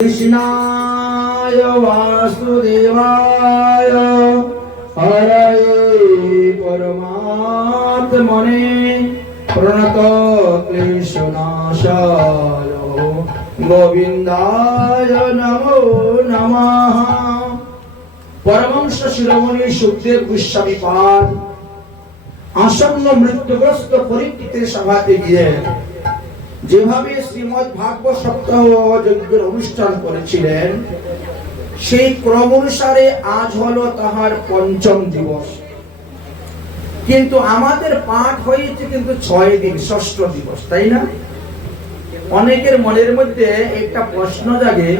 कृष्णाय वासुदेवाय हरये परमात्मने प्रणतक्लेशनाशाय गोविन्दाय नमो नमः। परमहंस शिरोमणि सुखदेव गोस्वामी पाद আসন্ন মৃত্যুগ্রস্ত পরীক্ষিতের সভাতে গিয়ে যেভাবে শ্রীমদ্ ভাগবত সপ্তাহ যজ্ঞের অনুষ্ঠান করেছিলেন, সেই ক্রম অনুসারে আজ হলো তাহার পঞ্চম দিবস। কিন্তু আমাদের পাঠ হয়েছে কিন্তু 6 দিন, ষষ্ঠ দিবস, তাই না? অনেকের মনের মধ্যে একটা প্রশ্ন জাগে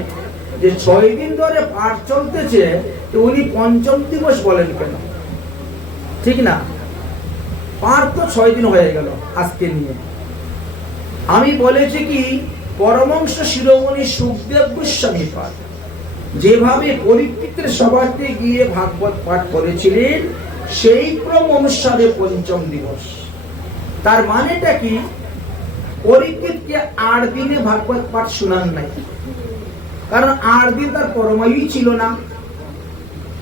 যে 6 দিন ধরে পাঠ চলতেছে, তো উনি পঞ্চম দিবস বলেন কেন? ঠিক না, পাঠ তো 6 দিন হয়ে গেল আজকে নিয়ে। আমি বলেছি কি, পরমহংস শিরোমণি সুখদেব গোস্বামী পাদ যেভাবে পরীক্ষিতের সভাতে গিয়ে ভাগবত পাঠ করেছিলেন, সেই ক্রম অনুসারে পঞ্চম দিবস। তার মানেটা কি? পরীক্ষিতকে 8 দিনে ভাগবত পাঠ শোনান নাই, কারণ 8 দিন তার পরমায়ু ছিল না।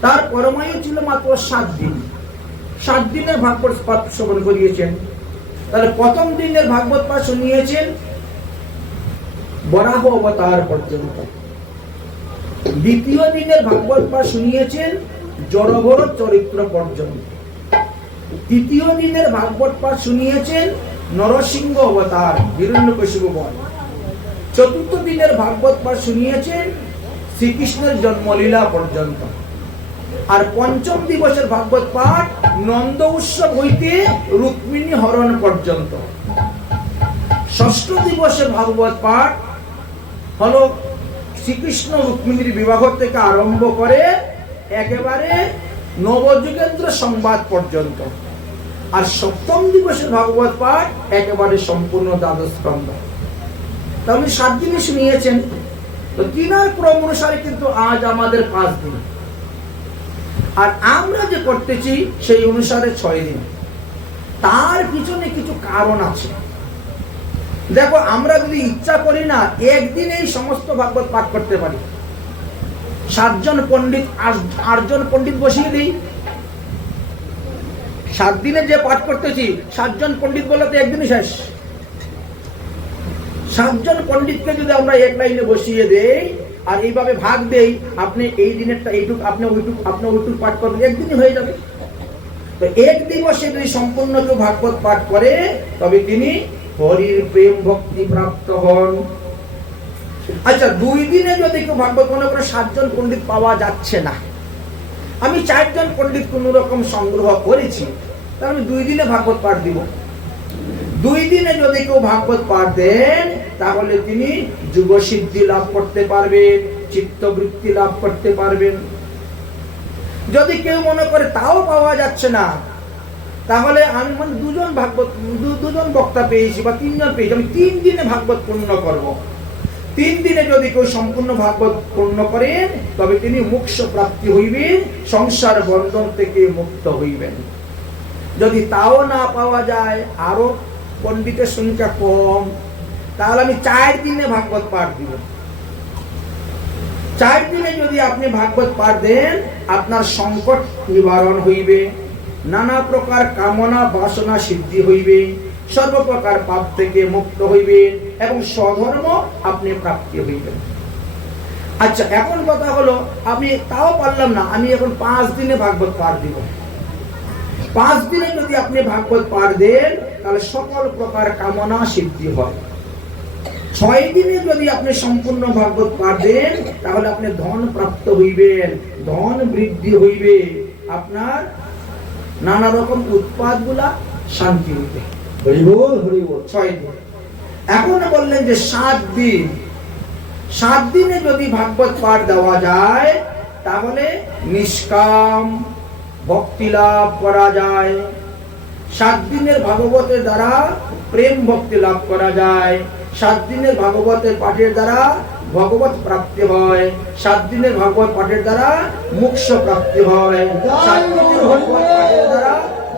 তার পরমায়ু ছিল মাত্র 7 দিন। 7 দিনের ভাগবত পাঠ শ্রবণ করিয়েছেন। তাহলে প্রথম দিনের ভাগবত পাঠ শুনিয়েছেন বরাহ অবতার পর্যন্ত। দ্বিতীয় দিনের ভাগবত পাঠ শুনিয়েছেন জড়ভরত চরিত্র পর্যন্ত। তৃতীয় দিনের ভাগবত পাঠ শুনিয়েছেন নরসিংহ অবতার, হিরণ্যকশিপু বধ। চতুর্থ দিনের ভাগবত পাঠ শুনিয়েছেন শ্রীকৃষ্ণের জন্মলীলা পর্যন্ত। আর পঞ্চম দিবসের ভাগবত পাঠ নন্দ উৎসব হইতে রুক্মিণী হরণ পর্যন্ত। ষষ্ঠ দিবসের ভাগবত পাঠ হলো শ্রীকৃষ্ণ রুক্মিণীর বিবাহ থেকে আরম্ভ করে একেবারে নবযুগেন্দ্র সংবাদ পর্যন্ত। আর সপ্তম দিবসের ভাগবত পাঠ একেবারে সম্পূর্ণ দ্বাদশ স্কন্ধ। তাহলে 7 দিনে শুনিয়েছেন। তো তিনার ক্রম অনুসারে কিন্তু আজ আমাদের 5 দিন, আর আমরা যে করতেছি সেই অনুসারে 6 দিন। তার পিছনে কিছু কারণ আছে। দেখো, আমরা যদি ইচ্ছা করি না, একদিন এই সমস্ত ভাগবত পাঠ করতে পারি। 7 জন পণ্ডিত, 8 জন পণ্ডিত বসিয়ে দিই। 7 দিনে যে পাঠ করতেছি 7 জন পণ্ডিত বলে তো একদিনই শেষ। 7 জন পণ্ডিতকে যদি আমরা এক লাইনে বসিয়ে দেই আর এইভাবে ভাগ দেই, আপনি এই দিনেরটা এইটুক, আপনি ওইটুক পাঠ করবেন, একদিনই হয়ে যাবে। তো এক দিবসে যদি সম্পূর্ণ কেউ ভাগবত পাঠ করে, তবে তিনি হরির প্রেম ভক্তি প্রাপ্ত হন। আচ্ছা, 2 দিনে যদি কেউ ভাগবত, মনে করে 7 জন পণ্ডিত পাওয়া যাচ্ছে না, আমি 4 জন পণ্ডিত কোন রকম সংগ্রহ করেছি, তাহলে আমি 2 দিনে ভাগবত পাঠ দিব। 2 দিনে যদি কেউ ভাগবত পাঠ দেন, তাহলে তিনি যুগসিদ্ধি লাভ করতে পারবেন, চিত্তবৃত্তি লাভ করতে পারবেন। যদি কেউ মনে করে তাও পাওয়া যাচ্ছে না, তাহলে আমি 2 জন বক্তা পেয়েছি বা 3 জন পেয়েছি, আমি 3 দিনে ভাগবত পূর্ণ করব। 3 দিনে যদি কেউ সম্পূর্ণ ভাগবত পূর্ণ করেন, তবে তিনি মোক্ষ প্রাপ্তি হইবেন, সংসার বন্ধন থেকে মুক্ত হইবেন। যদি তাও না পাওয়া যায়, আরো পণ্ডিতের সংখ্যা কম, তাহলে আমি 4 দিনে ভাগবত পাঠ দিব। 4 দিনে যদি আপনি ভাগবত পাঠ দেন, আপনার সংকট নিবারণ হইবে, নানা প্রকার কামনা বাসনা সিদ্ধি হইবে, সর্বপ্রকার পাপ থেকে মুক্ত হইবে এবং স্বধর্ম আপনি প্রাপ্তি হইবেন। আচ্ছা, এখন কথা হলো, আমি তাও পারলাম না, আমি এখন 5 দিনে ভাগবত পাঠ দিব। 5 দিনে যদি আপনি ভাগবত পাঠ দেন, তাহলে সকল প্রকার কামনা সিদ্ধি হয়। 6 দিনে যদি আপনি সম্পূর্ণ ভাগবত পাঠ দেন, তাহলে আপনি ধন প্রাপ্ত হইবেন, ধন বৃদ্ধি হইবে, আপনার নানা রকম উৎপাদ গুলা শান্তি হইবে। হরি বল, হরি বল। 6 দিন। এখন বললেন যে 7 দিন। 7 দিনে যদি ভাগবত পাঠ দেওয়া যায়, তাহলে নিষ্কাম ভক্তি লাভ করা যায়। 7 দিনের ভাগবতের দ্বারা প্রেম ভক্তি লাভ করা যায়। 7 দিনের ভাগবতের পাঠের দ্বারা ভগবত প্রাপ্তি হয়। 7 দিনের ভাগবত পাঠের দ্বারা মোক্ষ প্রাপ্তি হয়। 7 দিনের ভাগবত পাঠের দ্বারা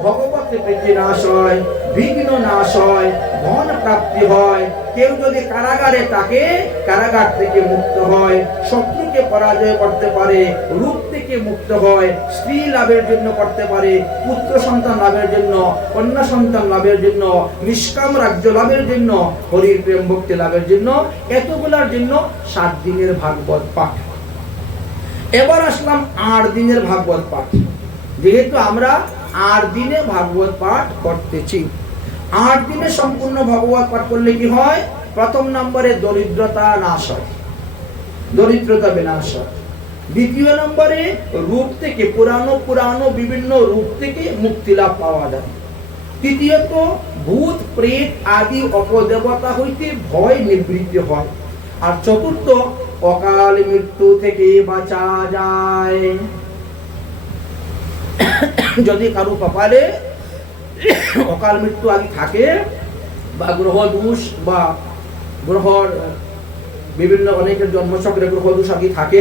ভগবত প্রীতি নাশ হয়, বিঘ্ন নাশ হয়, ধন প্রাপ্তি হয়। কেউ যদি কারাগারে থাকে, কারাগার থেকে মুক্ত হয়, শত্রুকে পরাজয় করতে পারে, রূপ থেকে মুক্ত হয়, স্ত্রী লাভের জন্য করতে পারে, পুত্র সন্তান লাভের জন্য, কন্যা সন্তান লাভের জন্য, নিষ্কাম রাজ্য লাভের জন্য, হরির প্রেম ভক্তি লাভের জন্য, এতগুলার জন্য 7 দিনের ভাগবত পাঠ। এবার আসলাম 8 দিনের ভাগবত পাঠ। যেহেতু আমরা 8 দিনে ভাগবত পাঠ করতেছি, 8 দিনে সম্পূর্ণ ভাগবত পাঠ করলে কি হয়? প্রথম নম্বরে দরিদ্রতা নাশ হয়, দরিদ্রতা বিনাশ হয়। দ্বিতীয় নম্বরে রূপ থেকে, পুরানো বিভিন্ন রূপ থেকে মুক্তি লাভ পাওয়া যায়। তৃতীয়ত ভূত প্রেত আদি অপদেবতা হইতে ভয় নিবৃত্তি হয়। আর চতুর্থ অকাল মৃত্যু থেকে বাঁচা যায়। যদি কারো কপালে অকাল মৃত্যু আদি থাকে, বা গ্রহ দোষ, বা গ্রহর বিভিন্ন অনেকের জন্মচক্রে গ্রহ দোষ আদি থাকে,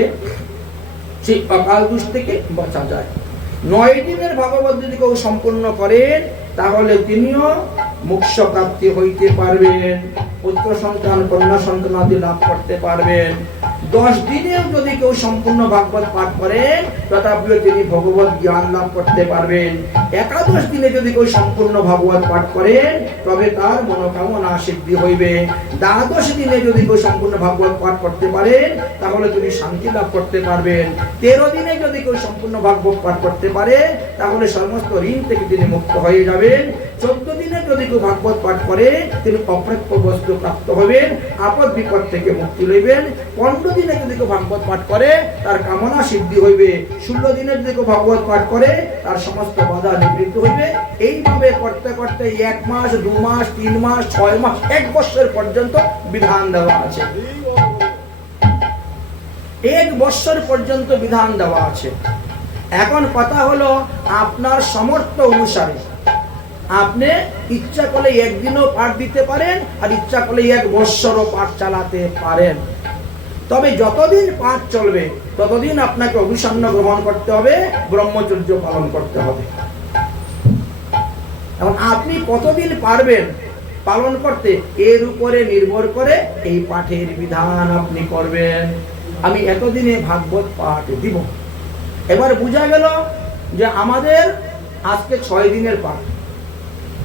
সেই অকাল দোষ থেকে বাঁচা যায়। 9 দিনের ভাগবত যদি কেউ সম্পূর্ণ করেন, তাহলে তিনিও মোক্ষ প্রাপ্তি হইতে পারবেন, পুত্র সন্তান কন্যা সন্তান আদি লাভ করতে পারবেন। 10 দিনেও যদি কেউ সম্পূর্ণ ভাগবত পাঠ করেন, তথাপিও তিনি ভগবত জ্ঞান লাভ করতে পারবেন। 11 দিনে যদি কেউ সম্পূর্ণ ভাগবত পাঠ করেন, তবে তার মনোকামনা সিদ্ধি হইবে। 12 দিনে যদি কেউ সম্পূর্ণ ভাগবত পাঠ করতে পারেন, তাহলে তিনি শান্তি লাভ করতে পারবেন। 13 দিনে যদি কেউ সম্পূর্ণ ভাগবত পাঠ করতে পারে, তাহলে সমস্ত ঋণ থেকে তিনি মুক্ত হয়ে যাবেন। 14 দিনে যদি কেউ ভাগবত পাঠ করে, তিনি অপ্রাপ্য বস্তু প্রাপ্ত হবেন, আপদ বিপদ থেকে মুক্তি লইবেন। 15 দিনে যদি কেউ ভাগবত পাঠ করে, তার কামনা সিদ্ধি হইবে। 16 দিনে যদি কেউ ভাগবত পাঠ করে, তার সমস্ত বাধা নিবৃত্ত হইবে। এইভাবে করতে করতে 1 মাস, 2 মাস, 3 মাস, 6 মাস, 1 বছর পর্যন্ত বিধান দেওয়া আছে। 1 বছর পর্যন্ত বিধান দেওয়া আছে। এখন কথা হলো, আপনার সামর্থ্য অনুসারে আপনি ইচ্ছা করলে 1 দিনও পাঠ দিতে পারেন, আর ইচ্ছা করলে 1 বছরও পাঠ চালাতে পারেন। তবে যতদিন পাঠ চলবে, ততদিন আপনাকে অভিসন্ন গ্রহণ করতে হবে, ব্রহ্মচর্য পালন করতে হবে। এখন আপনি কতদিন পারবেন পালন করতে, এর উপরে নির্ভর করে এই পাঠের বিধান আপনি করবেন। আমি এতদিনে ভাগবত পাঠ দিব। এবার বোঝা গেল যে আমাদের আজকে 6 দিনের পাঠ,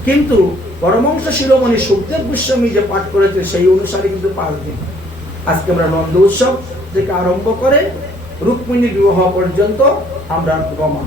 কিন্তু পরমহংস শিরোমণি সুখদেব গোস্বামী যে পাঠ করেছে, সেই অনুসারে কিন্তু 5 দিন। আজকে আমরা নন্দ উৎসব থেকে আরম্ভ করে রুক্মিণী বিবাহ পর্যন্ত আমরা গমন।